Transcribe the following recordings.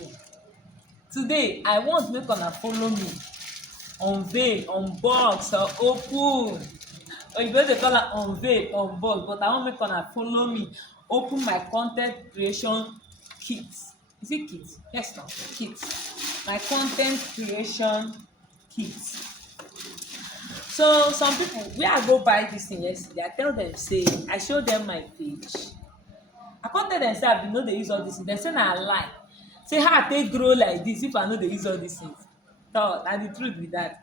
people, today I want make una follow me unveil, unbox or open, oyibo dey call am unveil, unbox, but I wan make una follow me open my con ten t creation kit. Is it kit? Yes na, kit. My con ten t creation kit. So some people, where I go buy this thing yesterday, I tell them say, I show them my page, I come tell dem say I bin no dey use all this thing. Dem say na lie, say how I take grow like this if I no dey use all these things. So na the truth be that.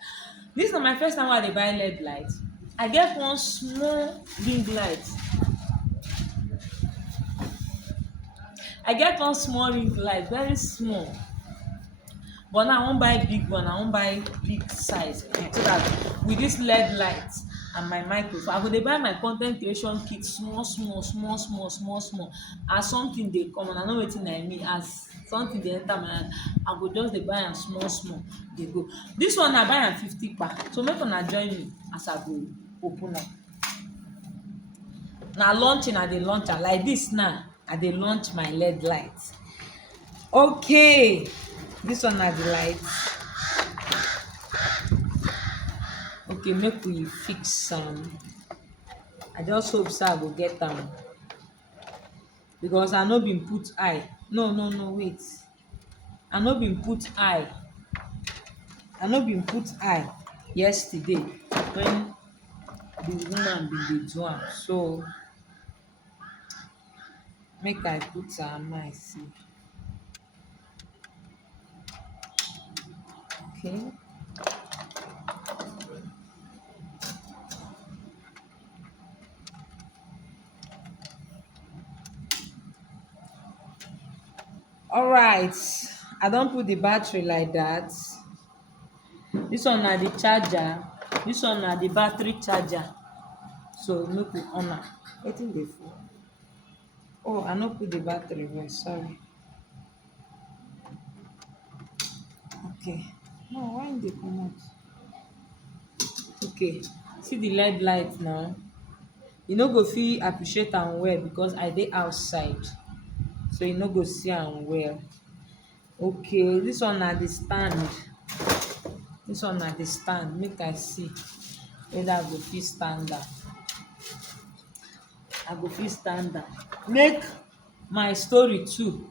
This na my first time wey I dey buy LED light. I get one small ring light, I get one small ring light, very small, but now I wan buy big one. I wan buy big size, so that with this LED light and my microphone, I go dey buy my con ten t creation kit small small as something dey come, and I know wetin I mean, as something dey enter my hand, I go just dey buy am small dey go. This one I buy am 50 kpa, so make una join me as I go open am. Na launching I dey launch am like this now. I dey launch my LED light. Okay, this one na the light. Okay, make we fix am. I just hope say I go get am, because I no bin put eye. No wait, I no bin put eye yesterday when the woman bin dey do am, so make I put am eye see. Okay, alright, I don put the battery like that. This one na the charger, this one na the battery charger. So make we on am. Wetin dey for? Oh, I no put the battery well, sorry. Okay, no, why e dey comot? Okay, see the LED light now. You no go fit appreciate am well because I dey outside, so you no go see am well. Okay, this one na the stand. This one na the stand. Make I see whether I go fit stand am. I go fit stand am. Make my story too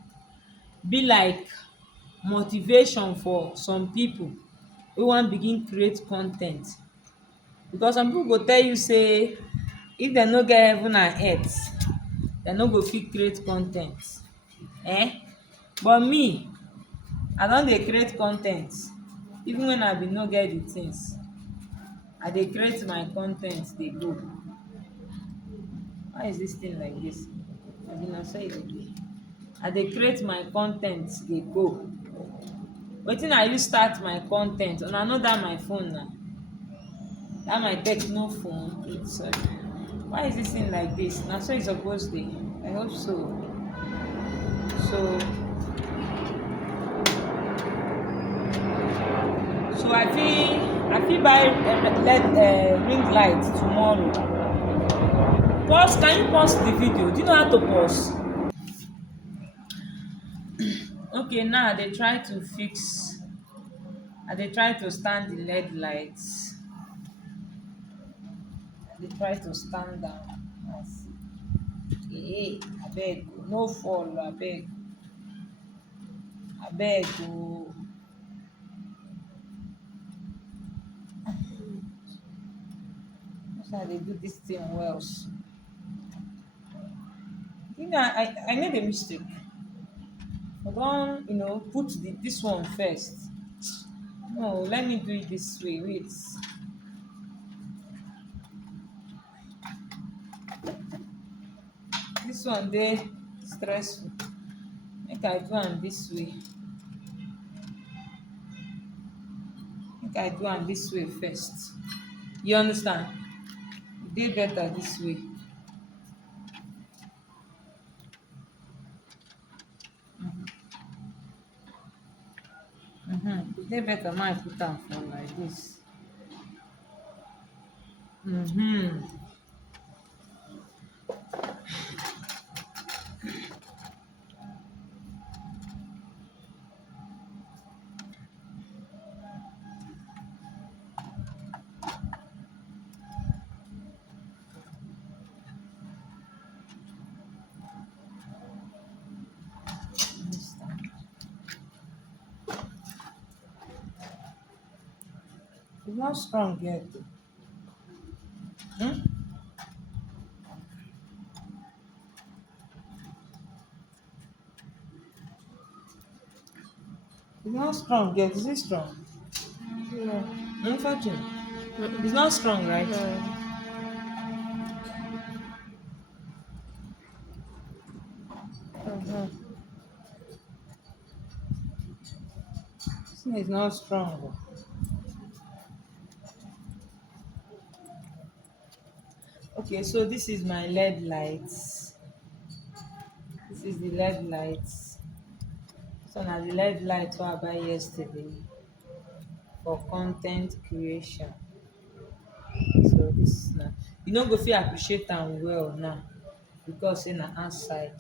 be like motivation for some people wey wan begin create con ten t, because some people go tell you say if dem no get heaven and earth, dem no go fit create con ten t. But me, I don dey create con ten t even when I bin no get the things. I dey create my con ten t dey go. Why is this thing like this? Abi na so e dey be. I dey create my con ten t dey go. Wetin I use start my con ten t? Una know that my phone na, that my Techno phone. Wait, sorry. Why is this thing like this? Na so e suppose dey. I hope so. So I fit buy ring light tomorrow. Pause. Can you pause the video? Do you know how to pause? Okay, now I dey try to fix. I dey try to stand the LED lights. I dey try to stand am. Hey, abeg, no fall, abeg. Abeg o. I dey do this thing well. You know, I made a mistake. I don, put this one first. No, let me do it this way. Wait. This one dey stressful. Make I do am this way. Make I do am this way first. You understand? E dey better this way. E dey better when I put am for like this. It's not strong yet. Hmm? It's not strong yet. Is it strong? No. Unfortunately. Mm-mm. It's not strong, right? No. Uh-huh. This thing is not strong. Okay, so this is my LED lights. This is the LED lights. So now the LED lights what I buy yesterday for content creation. So this now you no go fit appreciate am well now because say na outside.